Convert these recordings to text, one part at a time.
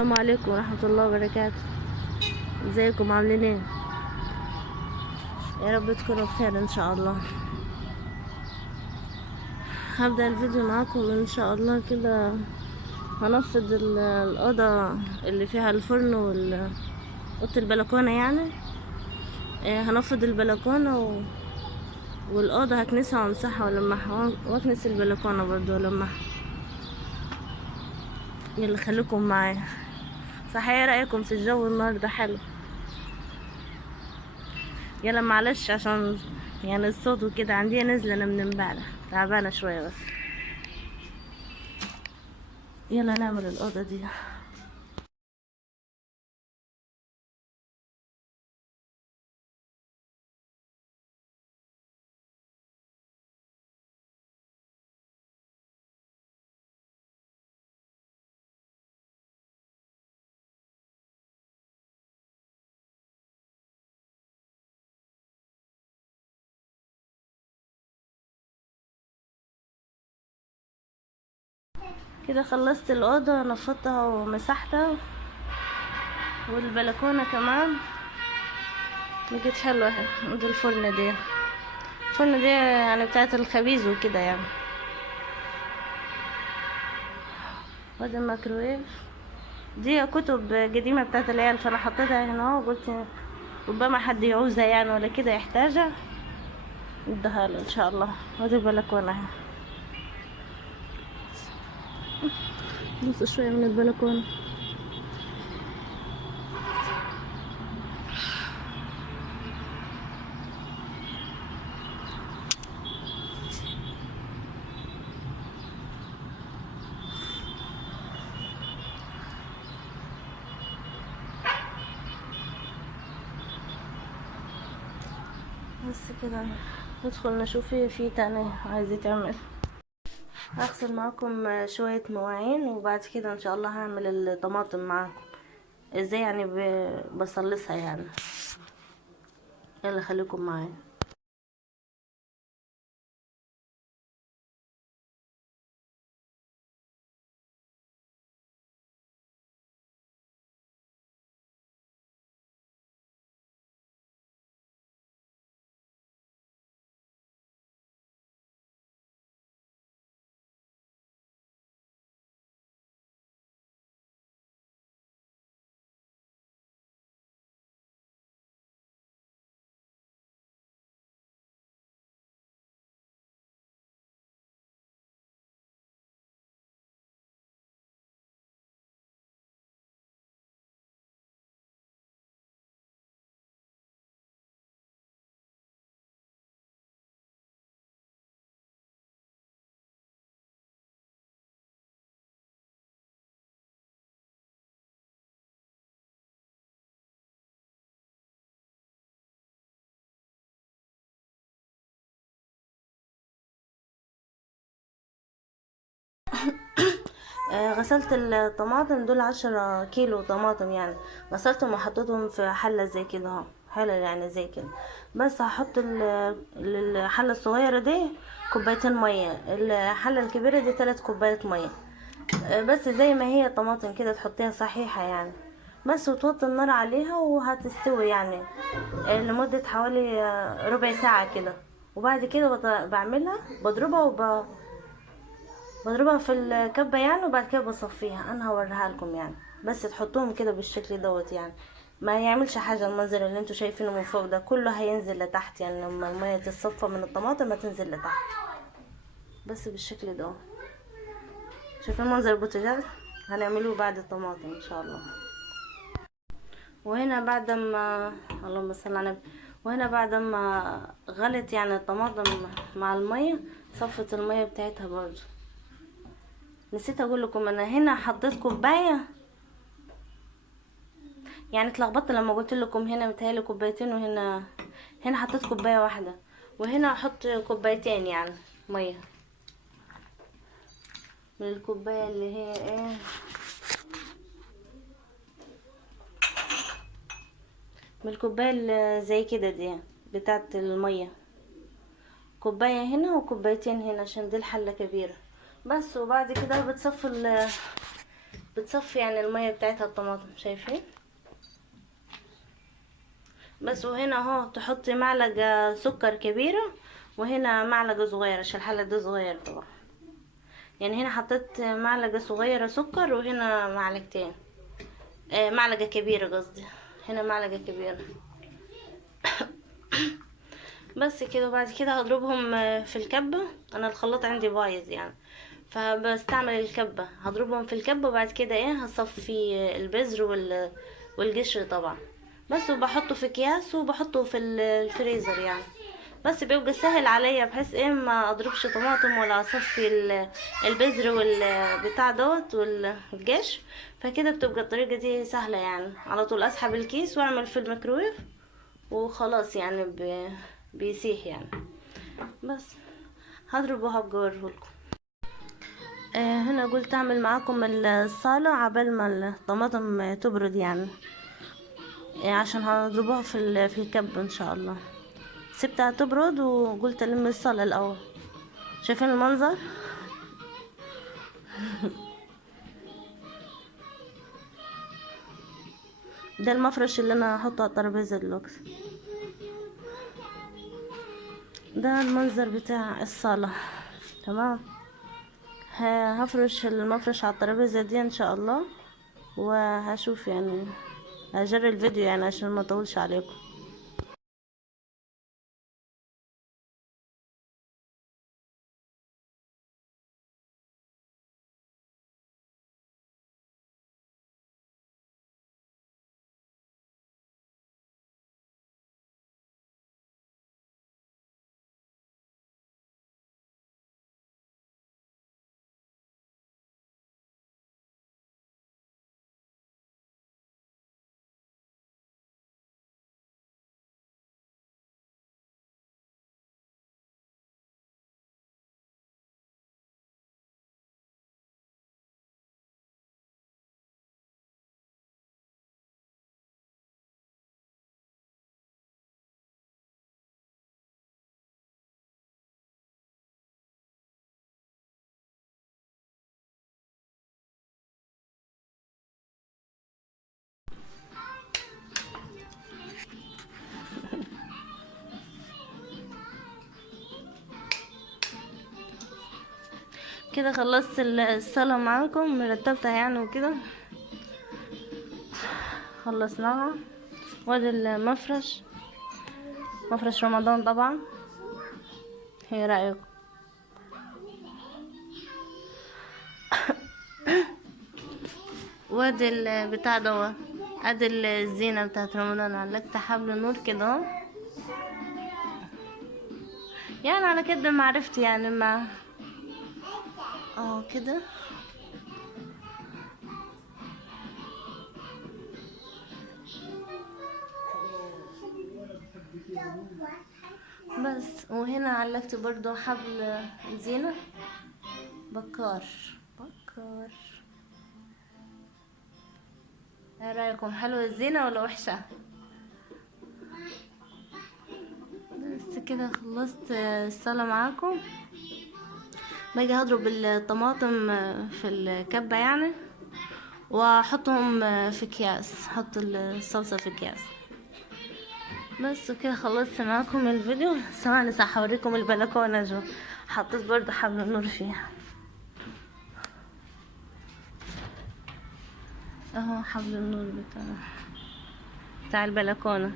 السلام عليكم ورحمة الله وبركاته. ازيكم عاملين ايه؟ يا رب تكونوا بخير ان شاء الله. هبدأ الفيديو معاكم ان شاء الله كده. هنفض الأوضة اللي فيها الفرن أوضة البلكونة يعني. هنفض البلكونة والأوضة هكنسها وامسحها والمعها واكنس البلكونة برضو والمعها. يلا خليكم معايا. صحيح، ايه رأيكم في الجو النهاردة؟ حلو. يلا معلش عشان يعني الصوت وكده، عندي نزلة انا من امبارح، تعبانة شوية بس. يلا نعمل الأوضة دي. كده خلصت الأوضة، نفضتها ومسحتها والبلكونة كمان. لقيت حلوة اهي. ودي الفرن دي يعني بتاعت الخبيز وكده يعني. وادي الميكروويف. دي كتب قديمة بتاعت العيال، فانا حطيتها هنا اهو، وقلت ربما حد يعوزها يعني ولا كده يحتاجها، اديها له ان شاء الله. وادي البلكونة اهي. بص شوية من البلكونة. بس كده. ندخل نشوف ايه في تاني عايز يتعمل. هغسل معاكم شوية مواعين، وبعد كده ان شاء الله هعمل الطماطم معاكم ازاي يعني بصلصها يعني. يلا خليكم معايا. غسلت الطماطم دول 10 كيلو طماطم يعني. غسلتهم وحطيتهم في حلة زي كده اهو، حلة يعني زي كده. بس هحط الحلة الصغيرة دي كوبايتين مية، الحلة الكبيرة دي 3 كوبايات مية. بس زي ما هي طماطم كده تحطيها صحيحة يعني. بس وتوطي النار عليها وهتستوي يعني لمدة حوالي ربع ساعة كده. وبعد كده بعملها بضربها في الكبة يعني، وبعد كده بصفيها. انا هوريها لكم يعني. بس تحطوهم كده بالشكل دوت يعني. ما يعملش حاجة. المنظر اللي انتوا شايفينه من فوق ده كله هينزل لتحت يعني، لما المية تتصفى من الطماطم هتنزل لتحت. بس بالشكل ده. شوفوا منظر البوتاجاز. هنعمله بعد الطماطم ان شاء الله. وهنا بعد ما اللهم صل على النبي. وهنا بعد ما غلت يعني الطماطم مع المية، صفت المية بتاعتها برضو. نسيت اقول لكم انا هنا حطيت كوبايه يعني، اتلخبطت لما قلت لكم هنا متهيألي كوبايتين، هنا حطيت كوبايه واحده، وهنا احط كوبايتين يعني ميه من الكوبايه اللي هي ايه، من الكوبايه اللي زي كده دي بتاعه الميه. كوبايه هنا وكوبايتين هنا عشان دي الحله كبيره. بس وبعد كده بتصفي بتصفي يعني المية بتاعتها الطماطم، شايفين؟ بس وهنا اهو تحطي معلقة سكر كبيرة، وهنا معلقة صغيرة عشان الحلة دي صغيرة طبعا. يعني هنا حطيت معلقة صغيرة سكر، وهنا معلقتين، معلقة كبيرة قصدي، هنا معلقة كبيرة. بس كده. وبعد كده هضربهم في الكبة. انا الخلاط عندي بايظ يعني، فبستعمل الكبة. هضربهم في الكبة، وبعد كده هصفي البذر والقشر طبعا. بس وبحطه في اكياس، وبحطه في الفريزر يعني. بس بيبقى سهل عليا، بحيث ما اضربش طماطم ولا اصفي البذر والبتاع دوت والقشر. فكده بتبقى الطريقة دي سهلة يعني. على طول اسحب الكيس واعمل في الميكرويف وخلاص يعني، بيسيح يعني. بس هضربه وهوريهولكم. هنا قلت اعمل معاكم الصالة عبال ما الطماطم تبرد يعني. عشان هضربوها في الكب ان شاء الله. سبتها تبرد وقلت الم الصالة الاول. شايفين المنظر؟ ده المفرش اللي انا هحطه على الترابيزة دلوقتي. ده المنظر بتاع الصالة. تمام. هفرش المفرش على الترابيزة دي ان شاء الله، وهشوف يعني، هجري الفيديو يعني عشان ما اطولش عليكم. كده خلصت الصلاة معاكم، رتبتها يعني وكده خلصناها. وادي المفرش، مفرش رمضان طبعا. ايه رأيكم؟ وادي البتاع دوت، ادي الزينة بتاعت رمضان. علقت حبل نور كده اهو، يعني على كده معرفتي يعني ما كده. بس وهنا علقت برضو حبل زينة بكار. بكار. ايه رأيكم؟ حلوة الزينة ولا وحشة؟ بس كده خلصت الصلاة معاكم. باجي هضرب الطماطم في الكبة يعني، واحطهم في اكياس، احط الصلصة في اكياس. بس كده خلصت معاكم الفيديو. ثواني صح هوريكم البلكونة جو، حطيت برضو حبل النور فيها اهو، حبل النور بتاع البلكونة.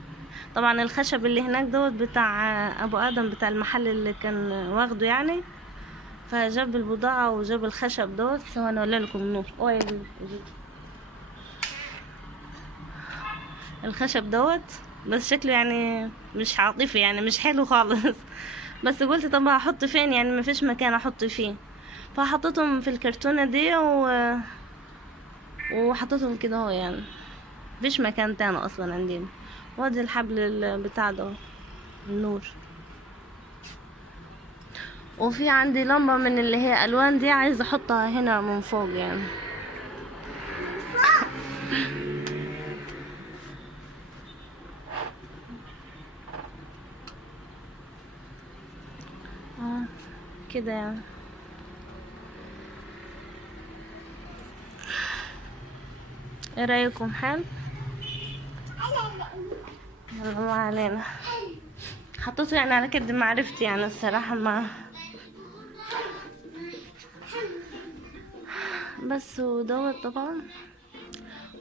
طبعا الخشب اللي هناك دوت بتاع ابو ادم، بتاع المحل اللي كان واخده يعني، فجاب البضاعة وجاب الخشب دوت. ثواني اولي لكم النور. الخشب دوت بس شكله يعني مش عاطفي يعني، مش حلو خالص. بس قلت طب هحط فين يعني، مفيش مكان احط فيه، فحطيتهم في الكرتونة دي وحطيتهم كده اهو يعني، مفيش مكان تاني اصلا عندنا. وادي الحبل بتاع ده النور. وفي عندي لمبة من اللي هي الوان دي، عايزة احطها هنا من فوق يعني. كده يعني. ايه رايكم؟ حلو. يلا ما علينا. حطيته يعني على قد معرفتي يعني الصراحه، ما بس ودوت طبعا.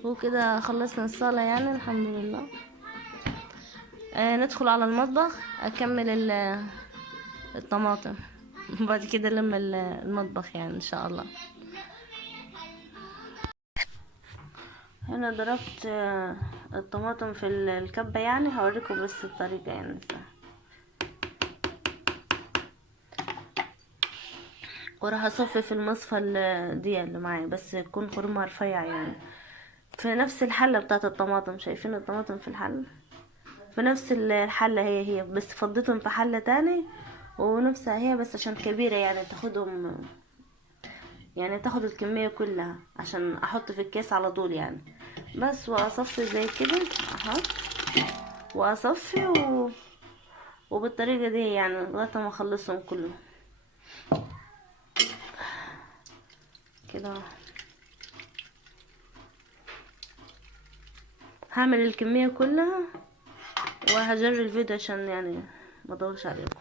وكده خلصنا الصاله يعني الحمد لله. ندخل على المطبخ اكمل الطماطم. وبعد كده لما المطبخ يعني ان شاء الله. هنا ضربت الطماطم في الكبة، يعني هوريكم بس الطريقة يعني ازاي. وراح اصفي في المصفى دي اللي معايا، بس تكون خرمها رفيع يعني. في نفس الحلة بتاعت الطماطم، شايفين الطماطم في الحلة؟ في نفس الحلة هي بس فضيتهم في حلة تاني. ونفسها هي بس عشان كبيرة يعني تاخدهم، يعني تاخد الكمية كلها عشان احط في الكيس على طول يعني. بس واصفي زي كده اهو. واصفي وبالطريقة دي يعني لغاية ما اخلصهم كلهم كده. هعمل الكمية كلها وهجري الفيديو عشان يعني ما اطولش عليكم.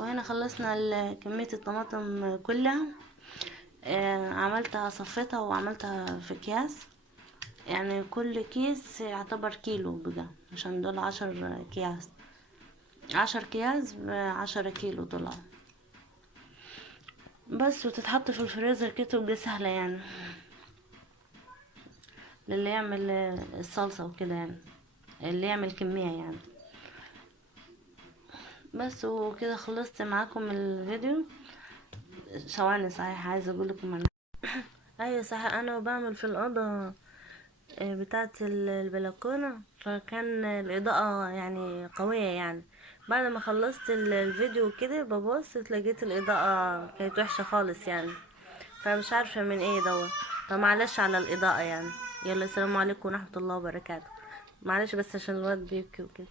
وهنا خلصنا كمية الطماطم كلها. عملتها، صفيتها وعملتها في اكياس. يعني كل كيس يعتبر كيلو بقى، عشان دول 10 اكياس. 10 اكياس ب10 كيلو طلع. بس وتتحط في الفريزر كده، تبقى سهلة يعني للي يعمل الصلصة وكده يعني، اللي يعمل كمية يعني. بس وكده خلصت معاكم الفيديو. ثواني صحيح عايزة اقول لكم انا ايوه صحيح، انا بعمل في الأوضة بتاعة البلكونة، فكان الإضاءة يعني قوية يعني. بعد ما خلصت الفيديو كده ببص لقيت الإضاءة كانت وحشة خالص يعني. فمش عارفة من ايه دوت. فمعلش على الإضاءة يعني. يلا السلام عليكم ورحمة الله وبركاته. معلش بس عشان الواد بيبكي وكده.